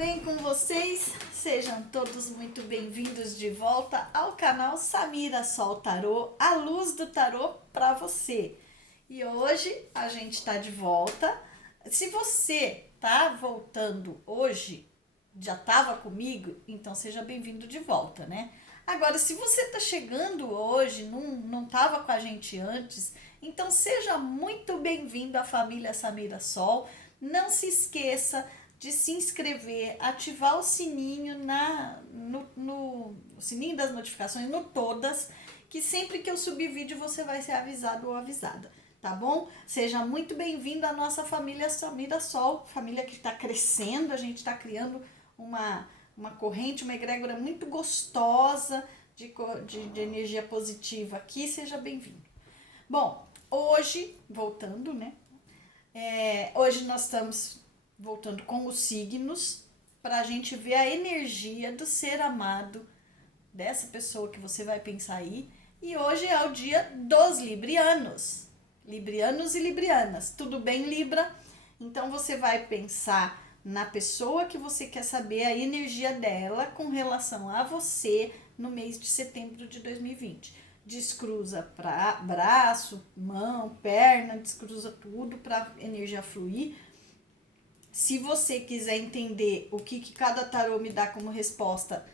bem com vocês? Sejam todos muito bem-vindos de volta ao canal Samira Sol Tarô, a luz do tarô para você. E hoje a gente tá de volta. Se você tá voltando hoje, já tava comigo, então seja bem-vindo de volta, né? Agora, se você tá chegando hoje, não tava com a gente antes, então seja muito bem-vindo à família Samira Sol. Não se esqueça de se inscrever, ativar o sininho no sininho das notificações, no todas, que sempre que eu subir vídeo você vai ser avisado ou avisada, tá bom? Seja muito bem-vindo à nossa família Samira Sol, família que está crescendo, a gente está criando uma corrente, uma egrégora muito gostosa de energia positiva aqui, seja bem-vindo. Bom, hoje, voltando, né? Hoje nós estamos voltando com os signos para a gente ver a energia do ser amado dessa pessoa que você vai pensar aí. E hoje é o dia dos librianos. Librianos e librianas. Tudo bem, Libra? Então você vai pensar na pessoa que você quer saber a energia dela com relação a você no mês de setembro de 2020. Descruza para braço, mão, perna, descruza tudo para a energia fluir. Se você quiser entender o que cada tarô me dá como resposta,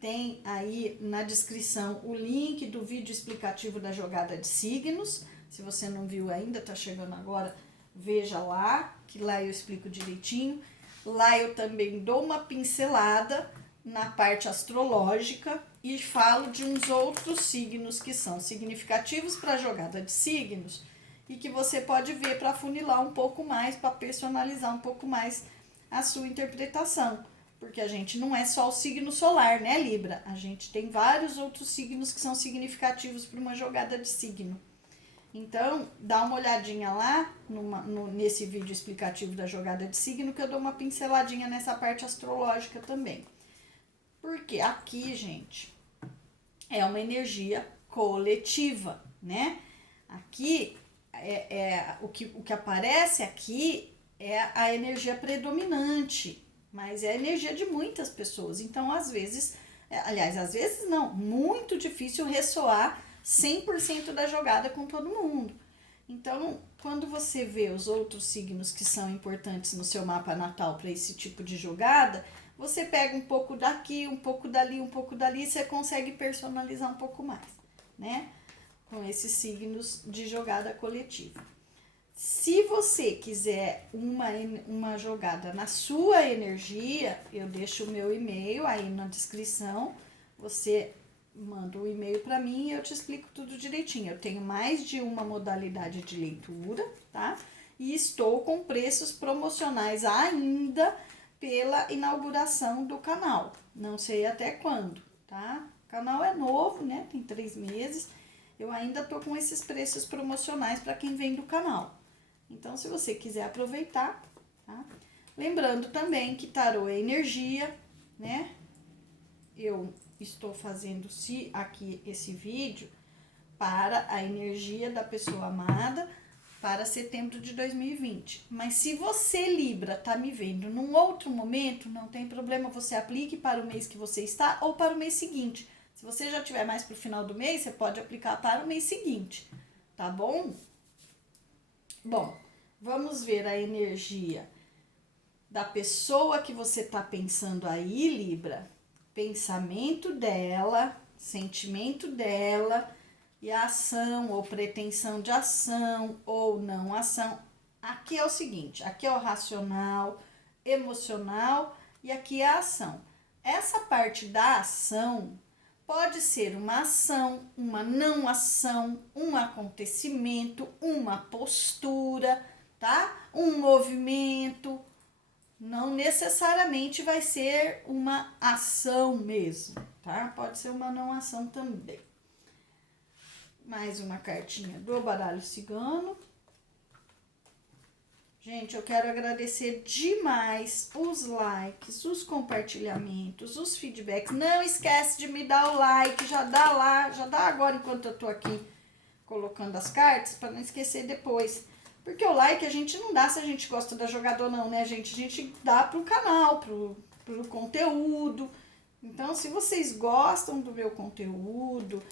tem aí na descrição o link do vídeo explicativo da jogada de signos. Se você não viu ainda, tá chegando agora, veja lá, que lá eu explico direitinho. Lá eu também dou uma pincelada na parte astrológica e falo de uns outros signos que são significativos para a jogada de signos e que você pode ver para funilar um pouco mais, para personalizar um pouco mais a sua interpretação. Porque a gente não é só o signo solar, né, Libra? A gente tem vários outros signos que são significativos para uma jogada de signo. Então, dá uma olhadinha lá nesse vídeo explicativo da jogada de signo, que eu dou uma pinceladinha nessa parte astrológica também. Porque aqui, gente, é uma energia coletiva, né? Aqui, o que aparece aqui é a energia predominante, mas é a energia de muitas pessoas. Então, às vezes não, muito difícil ressoar 100% da jogada com todo mundo. Então, quando você vê os outros signos que são importantes no seu mapa natal para esse tipo de jogada, você pega um pouco daqui, um pouco dali, e você consegue personalizar um pouco mais, né? Com esses signos de jogada coletiva. Se você quiser uma jogada na sua energia, eu deixo o meu e-mail aí na descrição. Você manda um e-mail para mim e eu te explico tudo direitinho. Eu tenho mais de uma modalidade de leitura, tá? E estou com preços promocionais ainda pela inauguração do canal. Não sei até quando, tá? O canal é novo, né? Tem 3 meses. Eu ainda tô com esses preços promocionais para quem vem do canal. Então, se você quiser aproveitar, tá? Lembrando também que tarô é energia, né? Eu estou fazendo aqui esse vídeo para a energia da pessoa amada para setembro de 2020. Mas se você, Libra, tá me vendo num outro momento, não tem problema, você aplique para o mês que você está ou para o mês seguinte. Se você já tiver mais para o final do mês, você pode aplicar para o mês seguinte, tá bom? Bom, vamos ver a energia da pessoa que você tá pensando aí, Libra. Pensamento dela, sentimento dela e a ação ou pretensão de ação ou não ação. Aqui é o seguinte, aqui é o racional, emocional e aqui é a ação. Essa parte da ação pode ser uma ação, uma não ação, um acontecimento, uma postura, tá? Um movimento. Não necessariamente vai ser uma ação mesmo, tá? Pode ser uma não ação também. Mais uma cartinha do baralho cigano. Gente, eu quero agradecer demais os likes, os compartilhamentos, os feedbacks. Não esquece de me dar o like, já dá lá, já dá agora enquanto eu tô aqui colocando as cartas, para não esquecer depois. Porque o like a gente não dá se a gente gosta da jogada ou não, né, gente? A gente dá pro canal, pro conteúdo. Então, se vocês gostam do meu conteúdo,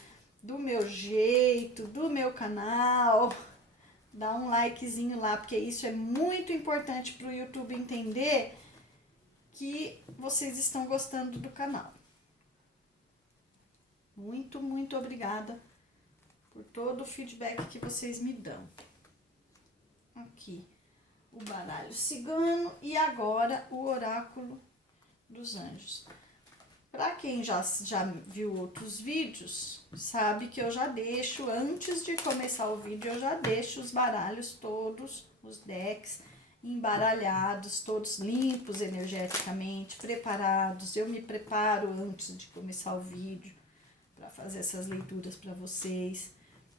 do meu jeito, do meu canal, dá um likezinho lá, porque isso é muito importante para o YouTube entender que vocês estão gostando do canal. Muito, muito obrigada por todo o feedback que vocês me dão. Aqui o baralho cigano e agora o oráculo dos anjos. Para quem já viu outros vídeos, sabe que eu já deixo, antes de começar o vídeo, eu já deixo os baralhos todos, os decks embaralhados, todos limpos energeticamente, preparados. Eu me preparo antes de começar o vídeo para fazer essas leituras para vocês,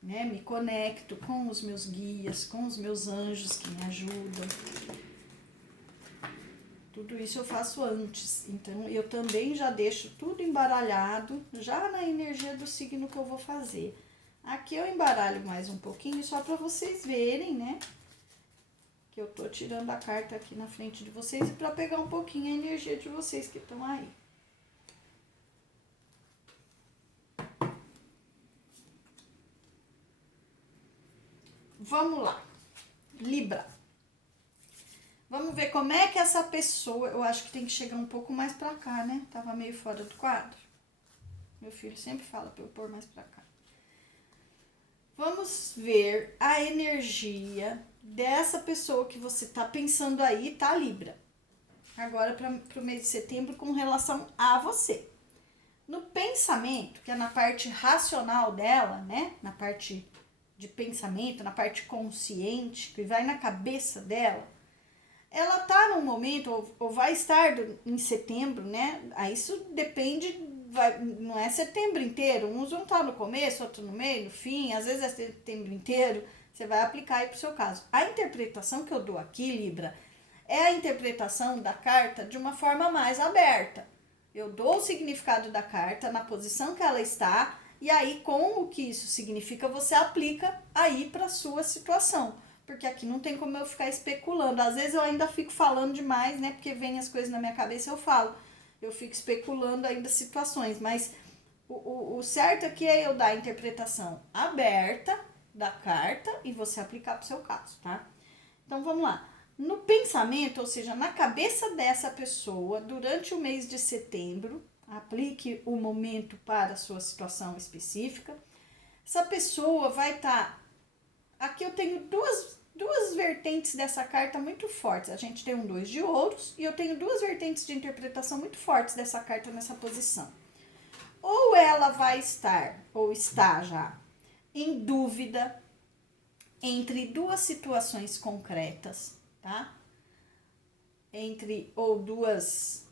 né? Me conecto com os meus guias, com os meus anjos que me ajudam. Tudo isso eu faço antes, então eu também já deixo tudo embaralhado, já na energia do signo que eu vou fazer. Aqui eu embaralho mais um pouquinho, só para vocês verem, né? Que eu tô tirando a carta aqui na frente de vocês e para pegar um pouquinho a energia de vocês que estão aí. Vamos lá, Libra. Vamos ver como é que essa pessoa... Eu acho que tem que chegar um pouco mais pra cá, né? Tava meio fora do quadro. Meu filho sempre fala pra eu pôr mais pra cá. Vamos ver a energia dessa pessoa que você tá pensando aí, tá, Libra? Agora pro mês de setembro com relação a você. No pensamento, que é na parte racional dela, né? Na parte de pensamento, na parte consciente, que vai na cabeça dela, ela tá num momento, ou vai estar em setembro, né? Aí isso depende, não é setembro inteiro. Uns vão estar no começo, outro no meio, no fim. Às vezes é setembro inteiro. Você vai aplicar aí pro seu caso. A interpretação que eu dou aqui, Libra, é a interpretação da carta de uma forma mais aberta. Eu dou o significado da carta na posição que ela está, e aí com o que isso significa, você aplica aí para sua situação. Porque aqui não tem como eu ficar especulando. Às vezes eu ainda fico falando demais, né? Porque vem as coisas na minha cabeça e eu falo. Eu fico especulando ainda situações. Mas o certo aqui é eu dar a interpretação aberta da carta e você aplicar para o seu caso, tá? Então vamos lá. No pensamento, ou seja, na cabeça dessa pessoa, durante o mês de setembro, aplique o momento para a sua situação específica. Essa pessoa vai estar... Aqui eu tenho duas vertentes dessa carta muito fortes. A gente tem um 2 de ouros e eu tenho duas vertentes de interpretação muito fortes dessa carta nessa posição. Ou ela vai estar, ou está já, em dúvida entre duas situações concretas, tá? Ou duas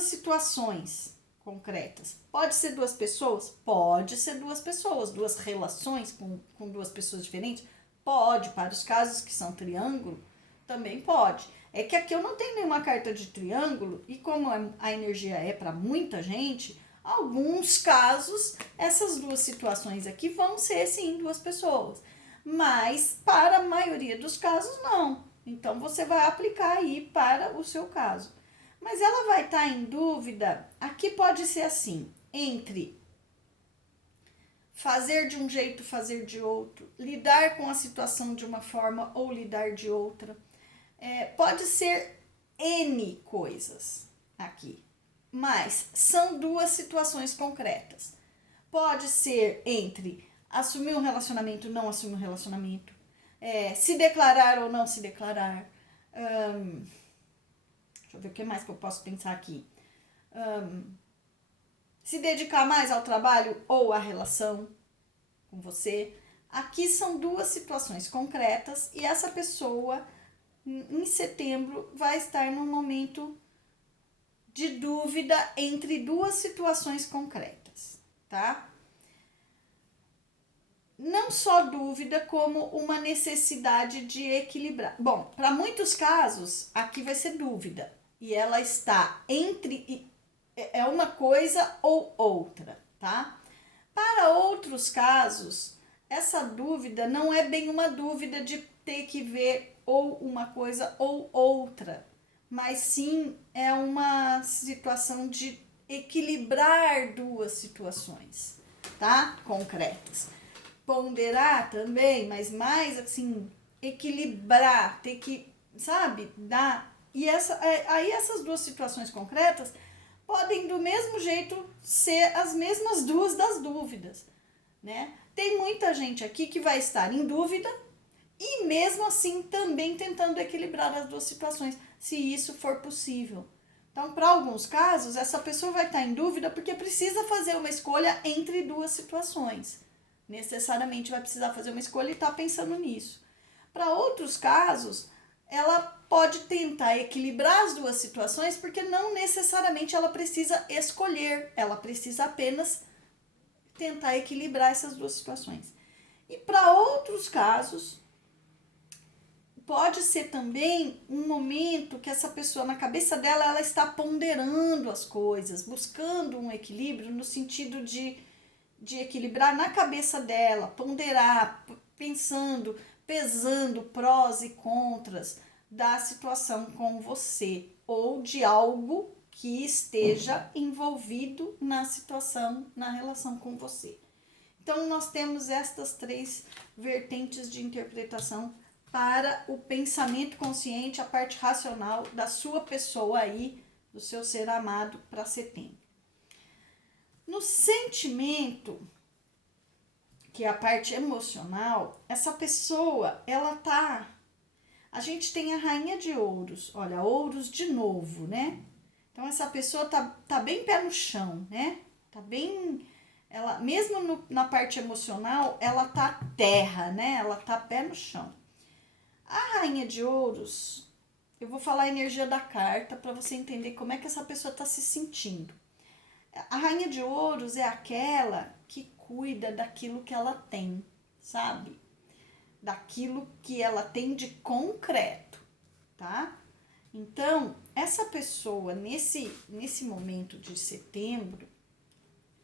situações concretas. Pode ser duas pessoas? Pode ser duas pessoas. Duas relações com duas pessoas diferentes? Pode. Para os casos que são triângulo, também pode. É que aqui eu não tenho nenhuma carta de triângulo e como a energia é para muita gente, alguns casos, essas duas situações aqui vão ser sim duas pessoas. Mas para a maioria dos casos não. Então você vai aplicar aí para o seu caso. Mas ela vai estar em dúvida, aqui pode ser assim, entre fazer de um jeito, fazer de outro, lidar com a situação de uma forma ou lidar de outra. Pode ser N coisas aqui, mas são duas situações concretas. Pode ser entre assumir um relacionamento, não assumir um relacionamento, se declarar ou não se declarar. Deixa eu ver o que mais que eu posso pensar aqui. Se dedicar mais ao trabalho ou à relação com você. Aqui são duas situações concretas e essa pessoa, em setembro, vai estar num momento de dúvida entre duas situações concretas, tá? Não só dúvida, como uma necessidade de equilibrar. Bom, para muitos casos, aqui vai ser dúvida. E ela está entre... É uma coisa ou outra, tá? Para outros casos, essa dúvida não é bem uma dúvida de ter que ver ou uma coisa ou outra. mas sim é uma situação de equilibrar duas situações, tá? Concretas. Ponderar também, mas mais assim, equilibrar, ter que, sabe, dar. E aí essas duas situações concretas podem do mesmo jeito ser as mesmas duas das dúvidas, né? Tem muita gente aqui que vai estar em dúvida e mesmo assim também tentando equilibrar as duas situações, se isso for possível. Então, para alguns casos, essa pessoa vai estar em dúvida porque precisa fazer uma escolha entre duas situações. Necessariamente vai precisar fazer uma escolha e está pensando nisso. Para outros casos, ela pode tentar equilibrar as duas situações porque não necessariamente ela precisa escolher, ela precisa apenas tentar equilibrar essas duas situações. E para outros casos, pode ser também um momento que essa pessoa, na cabeça dela, ela está ponderando as coisas, buscando um equilíbrio no sentido de equilibrar na cabeça dela, ponderar, pensando, pesando prós e contras da situação com você ou de algo que esteja envolvido na situação, na relação com você. Então, nós temos estas três vertentes de interpretação para o pensamento consciente, a parte racional da sua pessoa aí, do seu ser amado para setembro. No sentimento, que é a parte emocional, essa pessoa, ela tá... A gente tem a rainha de ouros, olha, ouros de novo, né? Então, essa pessoa tá bem pé no chão, né? Tá bem... Ela, mesmo na parte emocional, ela tá terra, né? Ela tá pé no chão. A rainha de ouros, eu vou falar a energia da carta para você entender como é que essa pessoa tá se sentindo. A rainha de ouros é aquela que cuida daquilo que ela tem, sabe? Daquilo que ela tem de concreto, tá? Então, essa pessoa, nesse momento de setembro,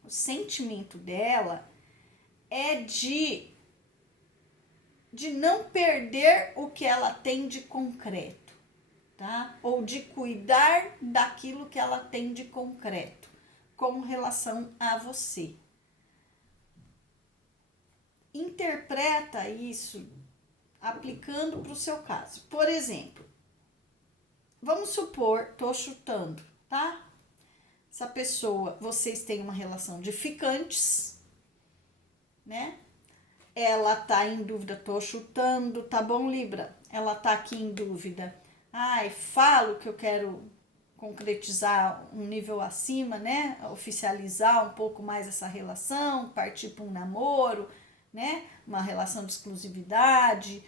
o sentimento dela é de não perder o que ela tem de concreto, tá? Ou de cuidar daquilo que ela tem de concreto com relação a você. Interpreta isso aplicando para o seu caso. Por exemplo, vamos supor, tô chutando, tá? Essa pessoa, vocês têm uma relação de ficantes, né? Ela tá em dúvida, tô chutando, tá bom, Libra? Ela tá aqui em dúvida. Ai, falo que eu quero concretizar um nível acima, né? Oficializar um pouco mais essa relação, partir para um namoro, né? Uma relação de exclusividade,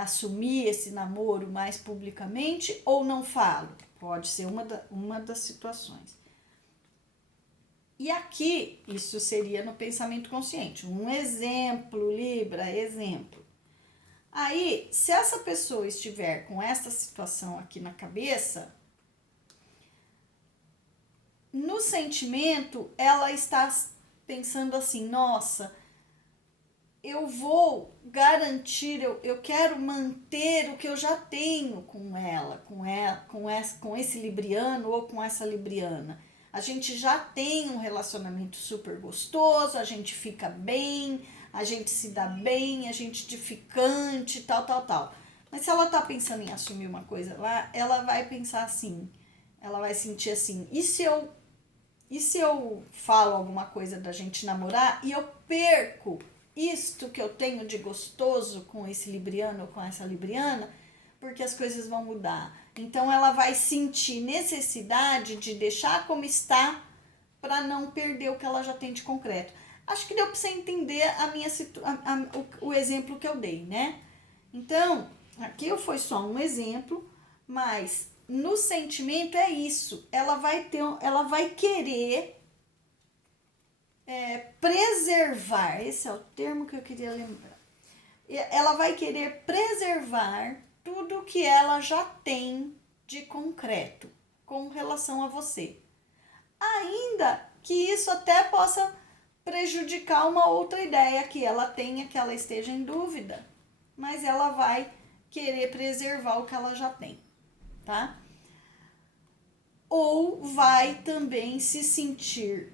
assumir esse namoro mais publicamente ou não falo. Pode ser uma das situações. E aqui, isso seria no pensamento consciente. Um exemplo, Libra, exemplo. Aí, se essa pessoa estiver com essa situação aqui na cabeça, no sentimento, ela está pensando assim, nossa, eu vou garantir, eu quero manter o que eu já tenho com ela, com esse libriano ou com essa libriana. A gente já tem um relacionamento super gostoso, a gente fica bem, a gente se dá bem, a gente é edificante, tal. Mas se ela tá pensando em assumir uma coisa lá, ela vai pensar assim, ela vai sentir assim, e se eu falo alguma coisa da gente namorar e eu perco isto que eu tenho de gostoso com esse libriano ou com essa libriana, porque as coisas vão mudar. Então, ela vai sentir necessidade de deixar como está para não perder o que ela já tem de concreto. Acho que deu para você entender o exemplo que eu dei, né? Então, aqui foi só um exemplo, mas no sentimento é isso. Ela vai querer preservar, esse é o termo que eu queria lembrar. Ela vai querer preservar tudo que ela já tem de concreto com relação a você. Ainda que isso até possa prejudicar uma outra ideia que ela tenha, que ela esteja em dúvida, mas ela vai querer preservar o que ela já tem, tá? ou vai também se sentir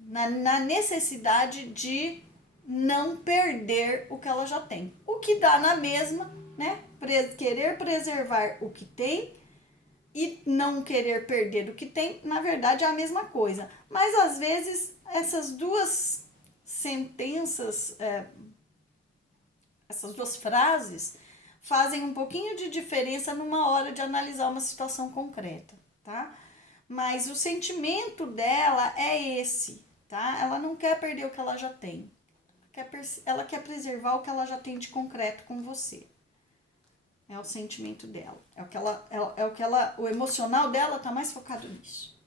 na necessidade de não perder o que ela já tem. O que dá na mesma, né? Querer preservar o que tem e não querer perder o que tem, na verdade é a mesma coisa. Mas às vezes essas duas sentenças, essas duas frases fazem um pouquinho de diferença numa hora de analisar uma situação concreta, tá? Mas o sentimento dela é esse, tá? Ela não quer perder o que ela já tem. Ela quer preservar o que ela já tem de concreto com você. É o sentimento dela. O emocional dela tá mais focado nisso.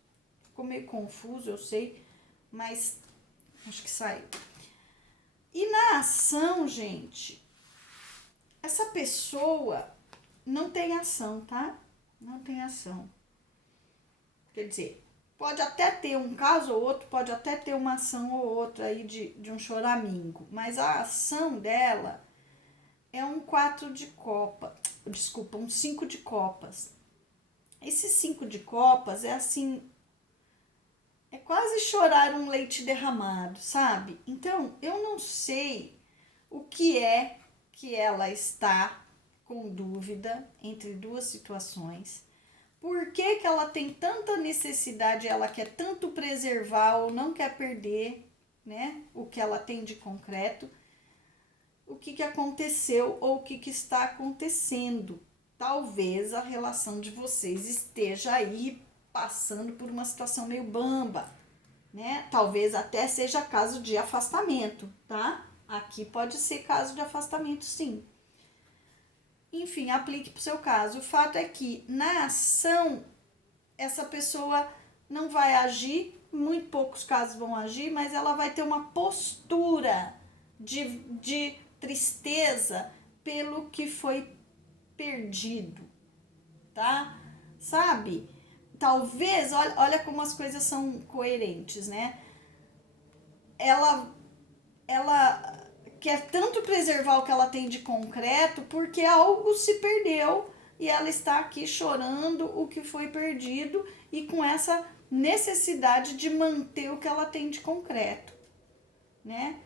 Ficou meio confuso, eu sei, mas acho que saiu. E na ação, gente, essa pessoa não tem ação, tá? Não tem ação. Quer dizer, pode até ter um caso ou outro, pode até ter uma ação ou outra aí de um choramingo, mas a ação dela é um 4 de copa, desculpa, um 5 de copas. Esse 5 de copas é assim, é quase chorar um leite derramado, sabe? Então, eu não sei o que é que ela está com dúvida entre duas situações. Por que que ela tem tanta necessidade, ela quer tanto preservar ou não quer perder, né? O que ela tem de concreto. O que aconteceu ou o que está acontecendo. Talvez a relação de vocês esteja aí passando por uma situação meio bamba, né? Talvez até seja caso de afastamento, tá? Aqui pode ser caso de afastamento, sim. Enfim, aplique para o seu caso. O fato é que na ação, essa pessoa não vai agir, muito poucos casos vão agir, mas ela vai ter uma postura de tristeza pelo que foi perdido, tá? Sabe? Talvez, olha como as coisas são coerentes, né? Ela quer tanto preservar o que ela tem de concreto porque algo se perdeu e ela está aqui chorando o que foi perdido e com essa necessidade de manter o que ela tem de concreto, né?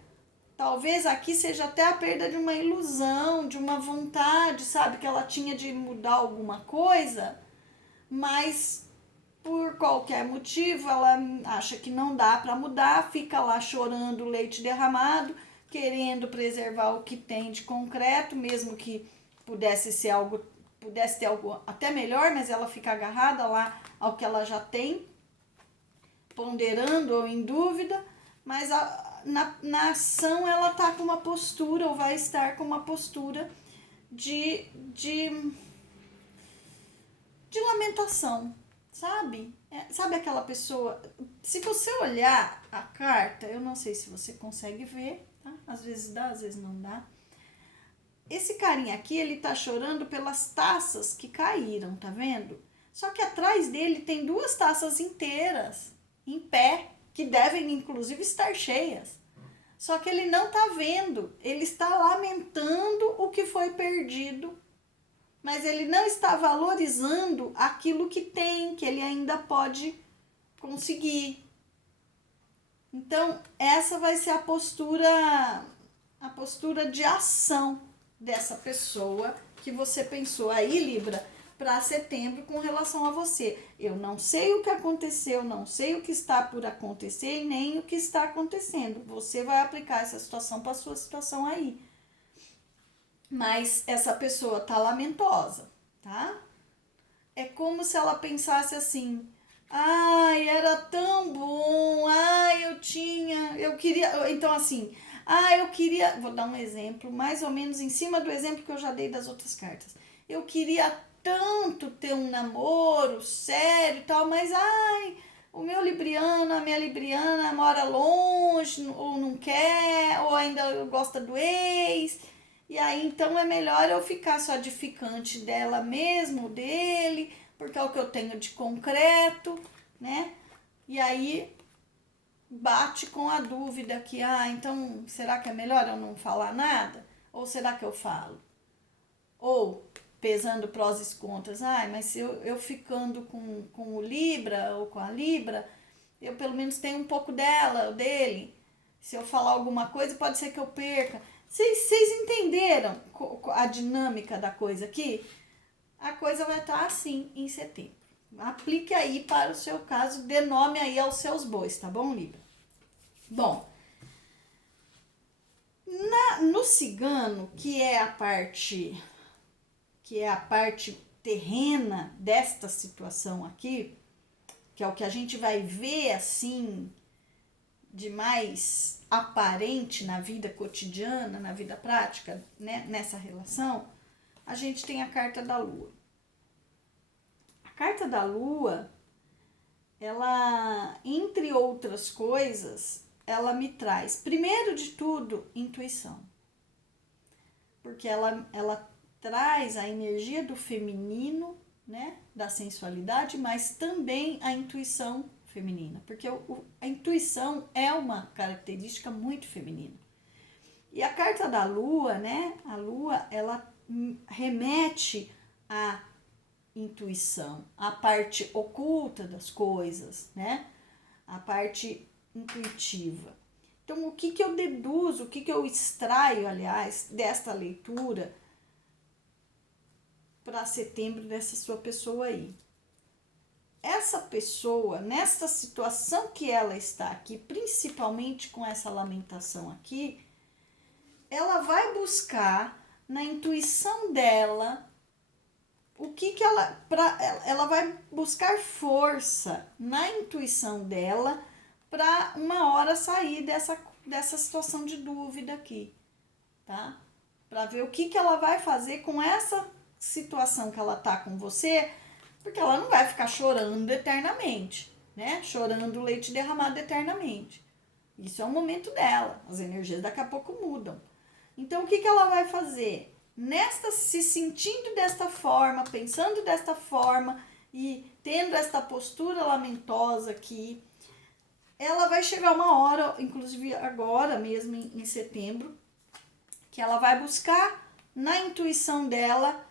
Talvez aqui seja até a perda de uma ilusão, de uma vontade, sabe, que ela tinha de mudar alguma coisa, mas por qualquer motivo ela acha que não dá para mudar, fica lá chorando leite derramado, querendo preservar o que tem de concreto, mesmo que pudesse ter algo até melhor, mas ela fica agarrada lá ao que ela já tem, ponderando ou em dúvida, mas na ação ela tá com uma postura, ou vai estar com uma postura de lamentação, sabe? Sabe aquela pessoa, se você olhar a carta, eu não sei se você consegue ver, tá? Às vezes dá, às vezes não dá. Esse carinha aqui, ele tá chorando pelas taças que caíram, tá vendo? Só que atrás dele tem duas taças inteiras, em pé, que devem inclusive estar cheias. Só que ele não tá vendo, ele está lamentando o que foi perdido, mas ele não está valorizando aquilo que tem, que ele ainda pode conseguir. Então, essa vai ser a postura de ação dessa pessoa que você pensou aí, Libra, para setembro com relação a você. Eu não sei o que aconteceu, não sei o que está por acontecer e nem o que está acontecendo. Você vai aplicar essa situação para a sua situação aí. Mas essa pessoa tá lamentosa, tá? É como se ela pensasse assim: ai, era tão bom, ai, eu queria. Então, assim, eu queria. Vou dar um exemplo, mais ou menos em cima do exemplo que eu já dei das outras cartas. Eu queria tanto ter um namoro sério e tal, mas ai, o meu libriano, a minha libriana mora longe, ou não quer, ou ainda gosta do ex. E aí, então, é melhor eu ficar só de ficante dela mesmo, dele, porque é o que eu tenho de concreto, né? E aí, bate com a dúvida que, será que é melhor eu não falar nada? Ou será que eu falo? Ou pesando prós e contras. Mas se eu ficando com o Libra ou com a Libra, eu pelo menos tenho um pouco dela ou dele. Se eu falar alguma coisa, pode ser que eu perca. Vocês entenderam a dinâmica da coisa aqui? A coisa vai estar assim em setembro. Aplique aí para o seu caso, dê nome aí aos seus bois, tá bom, Libra? Bom, no cigano, que é a parte terrena desta situação aqui, que é o que a gente vai ver assim de mais aparente na vida cotidiana, na vida prática, né, nessa relação, a gente tem a carta da Lua. A carta da Lua, ela, entre outras coisas, ela me traz, primeiro de tudo, intuição. Porque ela traz a energia do feminino, né, da sensualidade, mas também a intuição feminina, porque a intuição é uma característica muito feminina. E a carta da Lua, né, a Lua, ela remete à intuição, à parte oculta das coisas, né, a parte intuitiva. Então, o que eu deduzo, o que eu extraio, aliás, desta leitura para setembro dessa sua pessoa aí? Essa pessoa, nesta situação que ela está aqui, principalmente com essa lamentação aqui, ela vai buscar na intuição dela o que ela vai buscar força na intuição dela para uma hora sair dessa situação de dúvida aqui, tá? Para ver o que ela vai fazer com essa situação que ela tá com você, porque ela não vai ficar chorando eternamente, né? Chorando leite derramado eternamente. Isso é o momento dela. As energias daqui a pouco mudam. Então, o que ela vai fazer? Se sentindo desta forma, pensando desta forma e tendo esta postura lamentosa aqui, ela vai chegar uma hora, inclusive agora mesmo em setembro, que ela vai buscar na intuição dela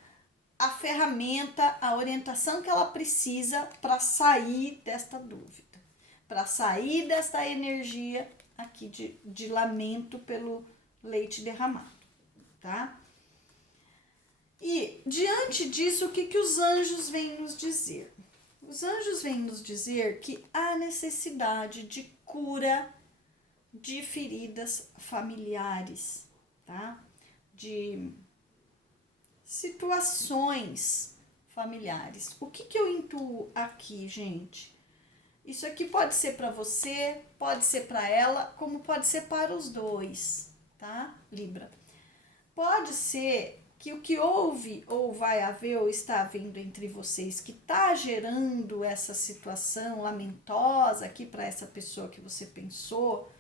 a ferramenta, a orientação que ela precisa para sair desta dúvida, para sair desta energia aqui de lamento pelo leite derramado, tá? E diante disso, o que os anjos vêm nos dizer? Os anjos vêm nos dizer que há necessidade de cura de feridas familiares, tá? De situações familiares. O que eu intuo aqui, gente? Isso aqui pode ser para você, pode ser para ela, como pode ser para os dois, tá, Libra? Pode ser que o que houve ou vai haver ou está havendo entre vocês que está gerando essa situação lamentosa aqui para essa pessoa que você pensou,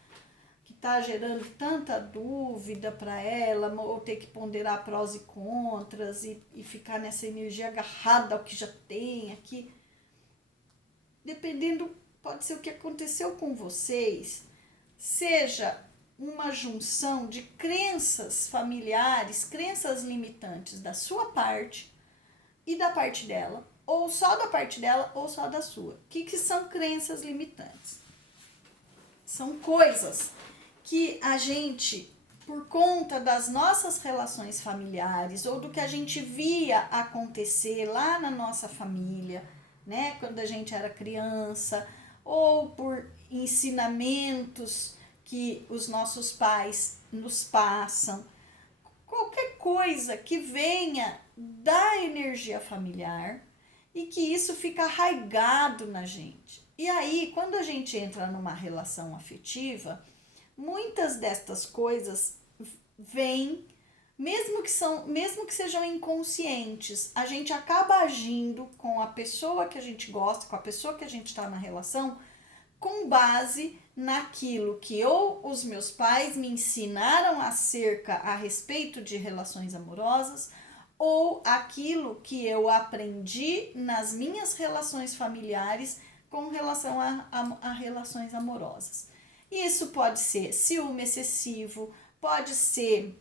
que está gerando tanta dúvida para ela, ou ter que ponderar prós e contras e ficar nessa energia agarrada ao que já tem aqui. Dependendo, pode ser o que aconteceu com vocês, seja uma junção de crenças familiares, crenças limitantes da sua parte e da parte dela, ou só da parte dela ou só da sua. O que são crenças limitantes? São coisas que a gente, por conta das nossas relações familiares ou do que a gente via acontecer lá na nossa família, né, quando a gente era criança, ou por ensinamentos que os nossos pais nos passam, qualquer coisa que venha da energia familiar e que isso fica arraigado na gente. E aí, quando a gente entra numa relação afetiva, muitas destas coisas vêm, mesmo que sejam inconscientes, a gente acaba agindo com a pessoa que a gente gosta, com a pessoa que a gente está na relação, com base naquilo que ou os meus pais me ensinaram a respeito de relações amorosas, ou aquilo que eu aprendi nas minhas relações familiares com relação a relações amorosas. Isso pode ser ciúme excessivo, pode ser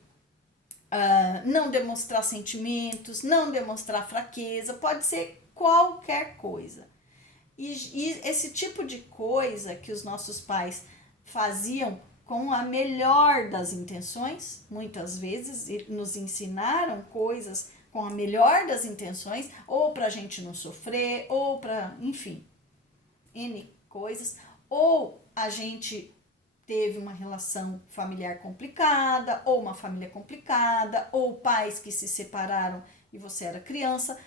não demonstrar sentimentos, não demonstrar fraqueza, pode ser qualquer coisa. E esse tipo de coisa que os nossos pais faziam com a melhor das intenções, muitas vezes nos ensinaram coisas com a melhor das intenções, ou para a gente não sofrer, ou para, enfim, N coisas, ou a gente teve uma relação familiar complicada, ou uma família complicada, ou pais que se separaram e você era criança.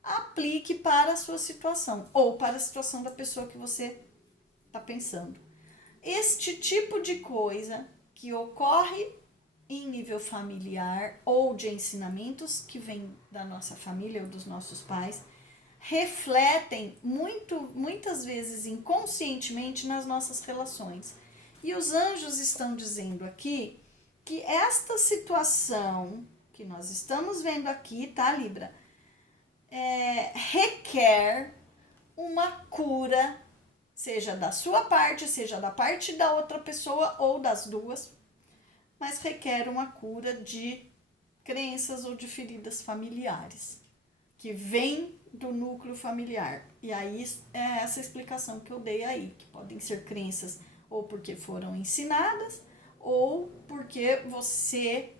Aplique para a sua situação, ou para a situação da pessoa que você está pensando. Este tipo de coisa que ocorre em nível familiar ou de ensinamentos que vem da nossa família ou dos nossos pais, refletem muitas vezes inconscientemente nas nossas relações. E os anjos estão dizendo aqui que esta situação que nós estamos vendo aqui, tá, Libra? Requer uma cura, seja da sua parte, seja da parte da outra pessoa ou das duas, mas requer uma cura de crenças ou de feridas familiares, que vem do núcleo familiar. E aí é essa explicação que eu dei aí, que podem ser crenças ou porque foram ensinadas, ou porque você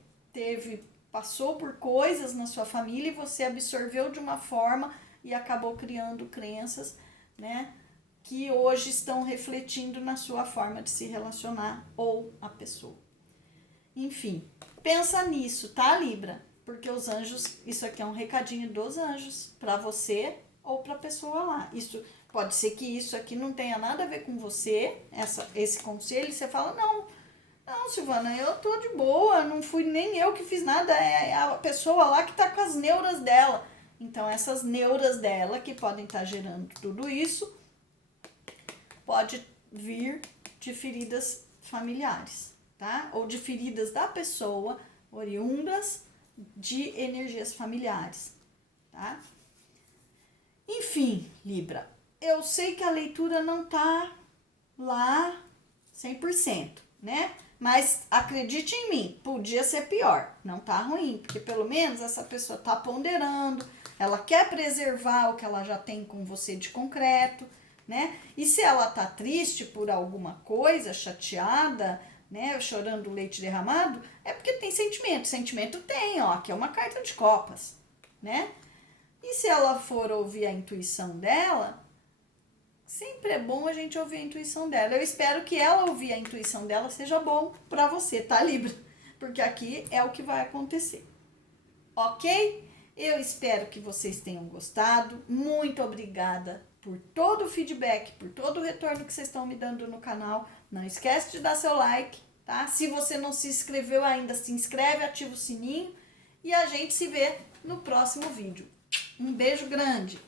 passou por coisas na sua família e você absorveu de uma forma e acabou criando crenças, né, que hoje estão refletindo na sua forma de se relacionar ou a pessoa. Enfim, pensa nisso, tá, Libra? Porque os anjos, isso aqui é um recadinho dos anjos para você ou para a pessoa lá. Isso pode ser que isso aqui não tenha nada a ver com você, esse conselho, você fala, não, Silvana, eu tô de boa, não fui nem eu que fiz nada, é a pessoa lá que tá com as neuras dela. Então, essas neuras dela, que podem estar gerando tudo isso, pode vir de feridas familiares, tá? Ou de feridas da pessoa, oriundas de energias familiares, tá? Enfim, Libra, eu sei que a leitura não tá lá 100%, né? Mas acredite em mim, podia ser pior, não tá ruim, porque pelo menos essa pessoa tá ponderando, ela quer preservar o que ela já tem com você de concreto, né? E se ela tá triste por alguma coisa, chateada, né, chorando leite derramado, é porque tem sentimento. Sentimento tem, ó, aqui é uma carta de copas, né? E se ela for ouvir a intuição dela, sempre é bom a gente ouvir a intuição dela. Eu espero que ela ouvir a intuição dela seja bom pra você, tá, Libra? Porque aqui é o que vai acontecer. Ok? Eu espero que vocês tenham gostado. Muito obrigada por todo o feedback, por todo o retorno que vocês estão me dando no canal. Não esquece de dar seu like, tá? Se você não se inscreveu ainda, se inscreve, ativa o sininho e a gente se vê no próximo vídeo. Um beijo grande!